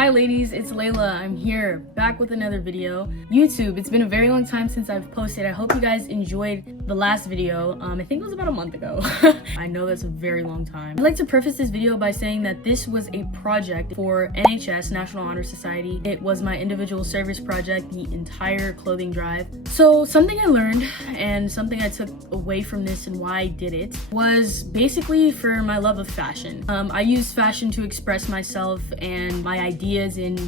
Hi ladies, it's Layla. I'm here back with another video. YouTube, it's been a very long time since I've posted. I hope you guys enjoyed the last video. I think it was about a month ago. I know that's a very long time. I'd like to preface this video by saying that this was a project for NHS, National Honor Society. It was my individual service project, the entire clothing drive. So something I learned and something I took away from this and why I did it was basically for my love of fashion. I use fashion to express myself and my ideas, and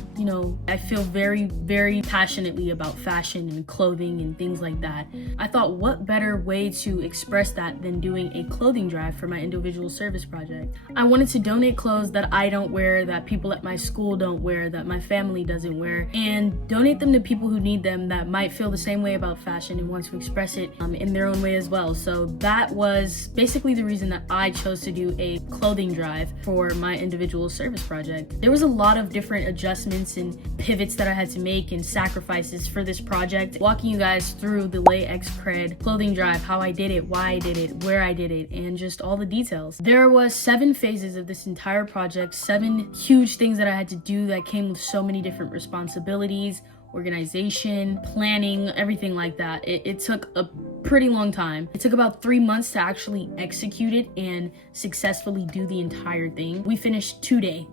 I feel very passionately about fashion and clothing and things like that. I thought, what better way to express that than doing a clothing drive for my individual service project. I wanted to donate clothes that I don't wear, that people at my school don't wear, that my family doesn't wear, and donate them to people who need them that might feel the same way about fashion and want to express it in their own way as well. So that was basically the reason that I chose to do a clothing drive for my individual service project. There was a lot of different adjustments and pivots that I had to make and sacrifices for this project, walking you guys through the LAI KREDD clothing drive, how I did it, why I did it, where I did it, and just all the details. There was 7 phases of this entire project, 7 huge things that I had to do that came with so many different responsibilities, organization, planning, everything like that. It took a pretty long time. It took about 3 months to actually execute it and successfully do the entire thing. We finished today.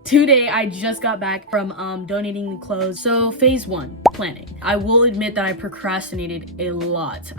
I just got back from donating the clothes. So phase 1, planning. I will admit that I procrastinated a lot.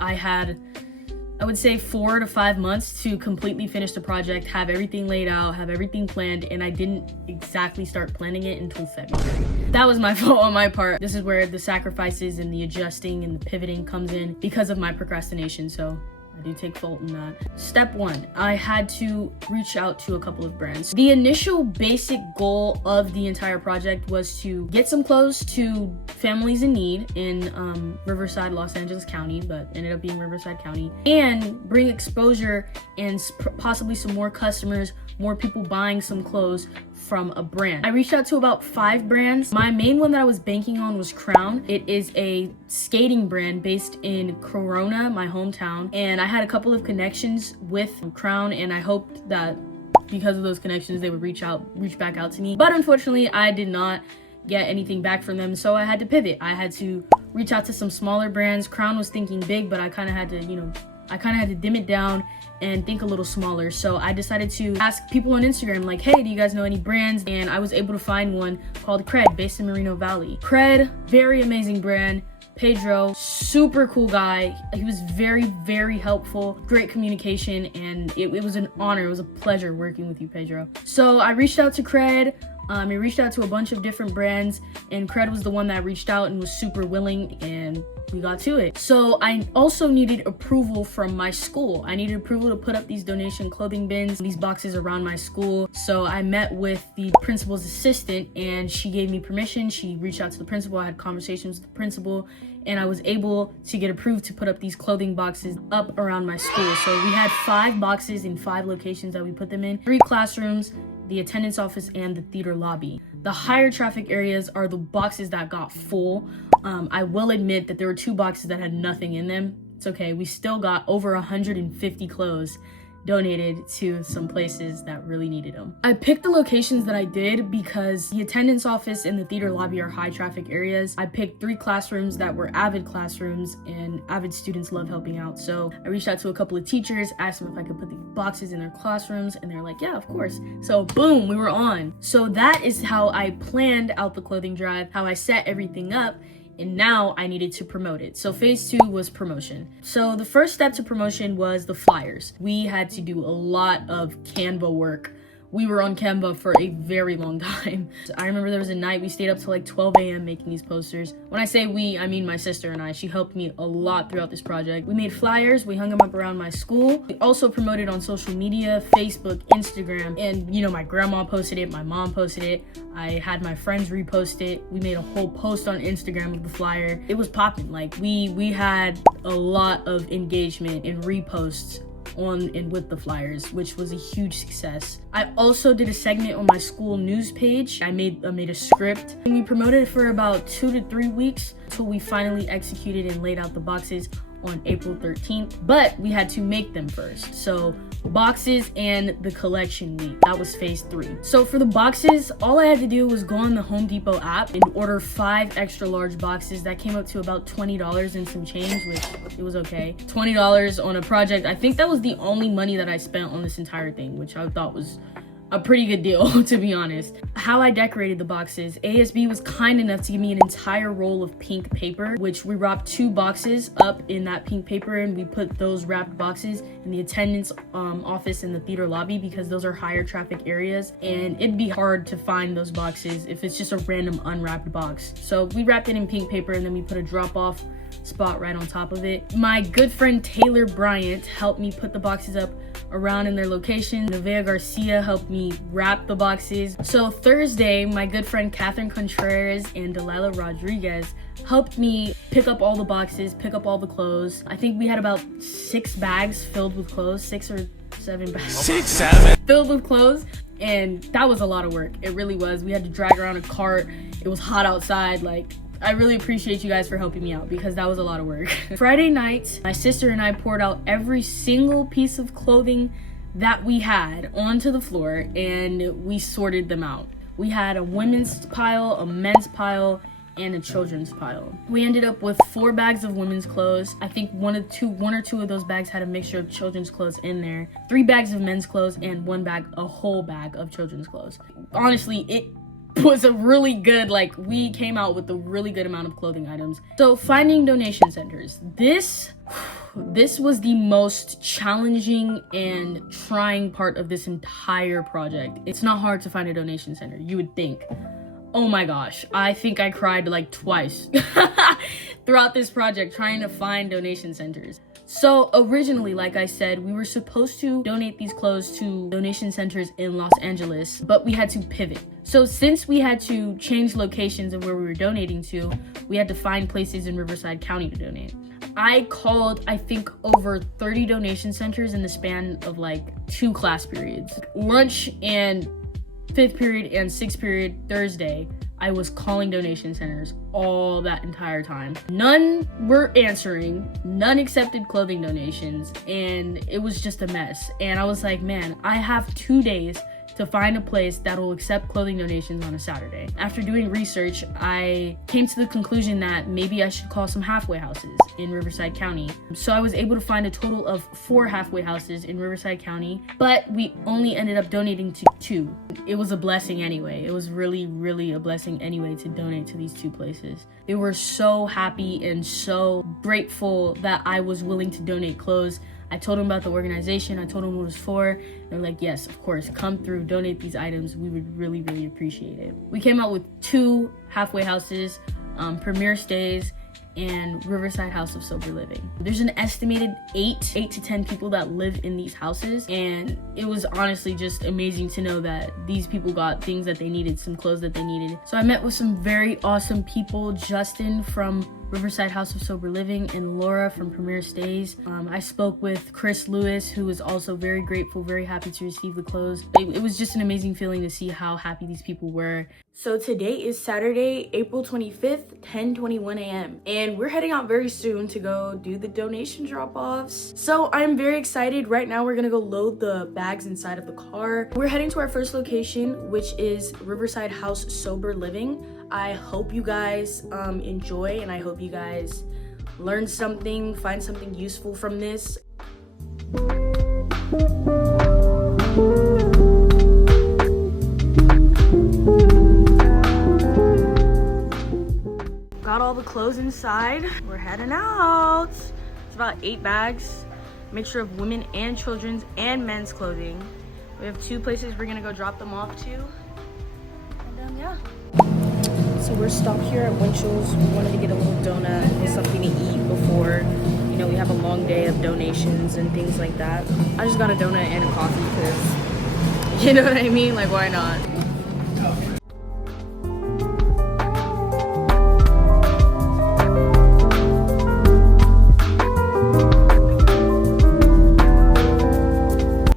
I would say 4 to 5 months to completely finish the project, have everything laid out, have everything planned, and I didn't exactly start planning it until February. That was my fault on my part. This is where the sacrifices and the adjusting and the pivoting comes in because of my procrastination, so I do take fault in that. Step 1, I had to reach out to a couple of brands. The initial basic goal of the entire project was to get some clothes to families in need in Riverside, Los Angeles County, but ended up being Riverside County, and bring exposure and possibly some more customers, more people buying some clothes from a brand. I reached out to about 5 brands. My main one that I was banking on was Crown. It is a skating brand based in Corona, my hometown, and I had a couple of connections with Crown, and I hoped that because of those connections they would reach back out to me. But unfortunately, I did not get anything back from them, so I had to pivot. I had to reach out to some smaller brands. Crown was thinking big, but I kind of had to dim it down and think a little smaller. So I decided to ask people on Instagram, like, hey, do you guys know any brands? And I was able to find one called KREDD, based in Moreno Valley. KREDD, very amazing brand. Pedro, super cool guy. He was very helpful, great communication, and it was an honor. It was a pleasure working with you, Pedro. So I reached out to KREDD. I reached out to a bunch of different brands, and KREDD was the one that reached out and was super willing, and we got to it. So I also needed approval from my school. I needed approval to put up these donation clothing bins, these boxes around my school. So I met with the principal's assistant, and she gave me permission. She reached out to the principal. I had conversations with the principal, and I was able to get approved to put up these clothing boxes up around my school. So we had 5 boxes in 5 locations that we put them in, 3 classrooms, the attendance office, and the theater lobby. The higher traffic areas are the boxes that got full. I will admit that there were 2 boxes that had nothing in them. It's okay, we still got over 150 clothes donated to some places that really needed them. I picked the locations that I did because the attendance office and the theater lobby are high traffic areas. I picked 3 classrooms that were avid classrooms, and avid students love helping out. So I reached out to a couple of teachers, asked them if I could put the boxes in their classrooms, and they're like, yeah, of course. So boom, we were on. So that is how I planned out the clothing drive, how I set everything up. And now I needed to promote it. So phase 2 was promotion. So the first step to promotion was the flyers. We had to do a lot of Canva work. We were on Canva for a very long time. So I remember there was a night we stayed up till like 12 a.m. making these posters. When I say we, I mean my sister and I. She helped me a lot throughout this project. We made flyers, we hung them up around my school. We also promoted on social media, Facebook, Instagram, and my grandma posted it, my mom posted it. I had my friends repost it. We made a whole post on Instagram of the flyer. It was popping. Like we had a lot of engagement and reposts on and with the flyers, which was a huge success. I also did a segment on my school news page. I made a script, and we promoted it for about 2 to 3 weeks until we finally executed and laid out the boxes on April 13th, but we had to make them first. So boxes and the collection week. That was phase 3. So for the boxes, all I had to do was go on the Home Depot app and order 5 extra large boxes. That came up to about $20 and some change, which it was okay. $20 on a project. I think that was the only money that I spent on this entire thing, which I thought was a pretty good deal, to be honest. How I decorated the boxes, ASB was kind enough to give me an entire roll of pink paper, which we wrapped 2 boxes up in that pink paper, and we put those wrapped boxes in the attendance office in the theater lobby, because those are higher traffic areas and it'd be hard to find those boxes if it's just a random unwrapped box. So we wrapped it in pink paper, and then we put a drop-off spot right on top of it. My good friend Taylor Bryant helped me put the boxes up around in their location. Nevaeh Garcia helped me wrap the boxes. So Thursday, my good friend Catherine Contreras and Delilah Rodriguez helped me pick up all the boxes, pick up all the clothes. I think we had about 6 bags filled with clothes, 6 or 7 bags. 6, 7 filled with clothes. And that was a lot of work. It really was. We had to drag around a cart. It was hot outside. Like, I really appreciate you guys for helping me out, because that was a lot of work. Friday night, my sister and I poured out every single piece of clothing that we had onto the floor, and we sorted them out. We had a women's pile, a men's pile, and a children's pile. We ended up with 4 bags of women's clothes. I think one or two of those bags had a mixture of children's clothes in there. 3 bags of men's clothes, and a whole bag of children's clothes. Honestly, it was a really good, we came out with a really good amount of clothing items. So finding donation centers. This was the most challenging and trying part of this entire project. It's not hard to find a donation center, you would think. Oh my gosh, I think I cried twice throughout this project trying to find donation centers. So originally, like I said, we were supposed to donate these clothes to donation centers in Los Angeles, but we had to pivot. So since we had to change locations of where we were donating to, we had to find places in Riverside County to donate. I called, I think, over 30 donation centers in the span of 2 class periods. Lunch and 5th period and 6th period Thursday, I was calling donation centers all that entire time. None were answering, none accepted clothing donations, and it was just a mess. And I was like, man, I have 2 days to find a place that will accept clothing donations on a Saturday. After doing research, I came to the conclusion that maybe I should call some halfway houses in Riverside County. So I was able to find a total of 4 halfway houses in Riverside County, but we only ended up donating to 2. It was a blessing anyway. It was really, really a blessing anyway to donate to these 2 places. They were so happy and so grateful that I was willing to donate clothes. I told them about the organization. I told them what it was for. They're like, yes, of course, come through, donate these items. We would really, really appreciate it. We came out with 2 halfway houses, Premier Stays, and Riverside House of Sober Living. There's an estimated 8 to 10 people that live in these houses, and it was honestly just amazing to know that these people got things that they needed, some clothes that they needed. So I met with some very awesome people, Justin from Riverside House of Sober Living and Laura from Premier Stays. I spoke with Chris Lewis, who was also very grateful, very happy to receive the clothes. It was just an amazing feeling to see how happy these people were. So today is Saturday, April 25th, 10:21 a.m. And we're heading out very soon to go do the donation drop-offs. So I'm very excited. Right now we're gonna go load the bags inside of the car. We're heading to our first location, which is Riverside House Sober Living. I hope you guys enjoy, and I hope you guys learn something, find something useful from this. Got all the clothes inside. We're heading out. It's about 8 bags, mixture of women and children's and men's clothing. We have 2 places we're gonna go drop them off to, and yeah. So we're stopped here at Winchell's. We wanted to get a little donut and something to eat before, we have a long day of donations and things like that. I just got a donut and a coffee because, you know what I mean? Why not?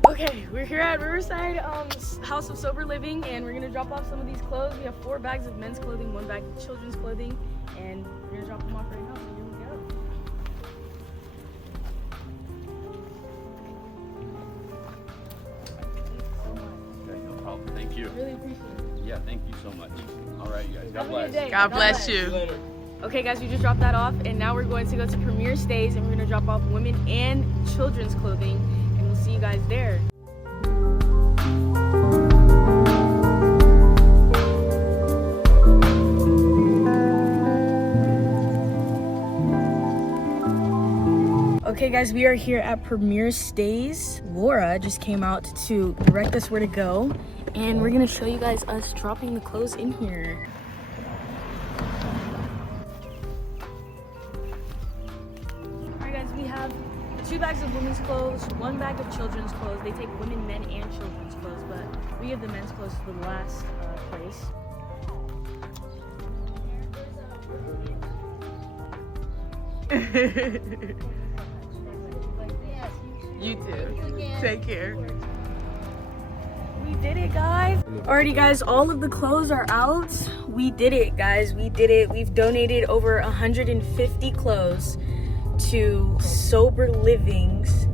Okay, we're here at Riverside House of Sober Living, and we're gonna drop off some of these clothes. We have 4 bags of men's clothing, 1 bag of children's clothing, and we're gonna drop them off right now. So here we go. Really appreciate it. Yeah, thank you so much. All right, you guys. God Have a bless. good day. God bless you. Later. Okay guys, we just dropped that off and now we're going to go to Premier Stays and we're gonna drop off women and children's clothing and we'll see you guys there. Okay guys, we are here at Premier Stays. Laura just came out to direct us where to go and we're gonna show you guys us dropping the clothes in here. Alright guys, we have 2 bags of women's clothes, 1 bag of children's clothes. They take women, men, and children's clothes, but we give the men's clothes to the last place. You too. Take care. We did it, guys. Alrighty guys, all of the clothes are out. We did it, guys. We did it. We've donated over 150 clothes to Sober Livings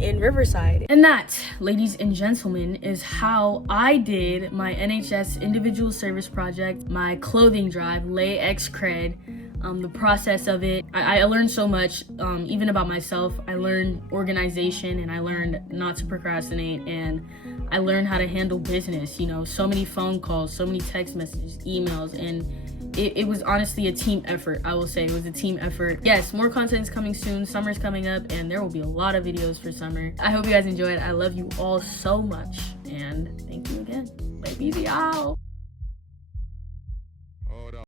in Riverside. And that, ladies and gentlemen, is how I did my NHS individual service project, my clothing drive, LAI KREDD. The process of it. I learned so much, even about myself. I learned organization and I learned not to procrastinate and I learned how to handle business, you know, so many phone calls, so many text messages, emails, and it was honestly a team effort. I will say it was a team effort. Yes, more content is coming soon. Summer's coming up and there will be a lot of videos for summer. I hope you guys enjoyed. I love you all so much and thank you again. Babies out.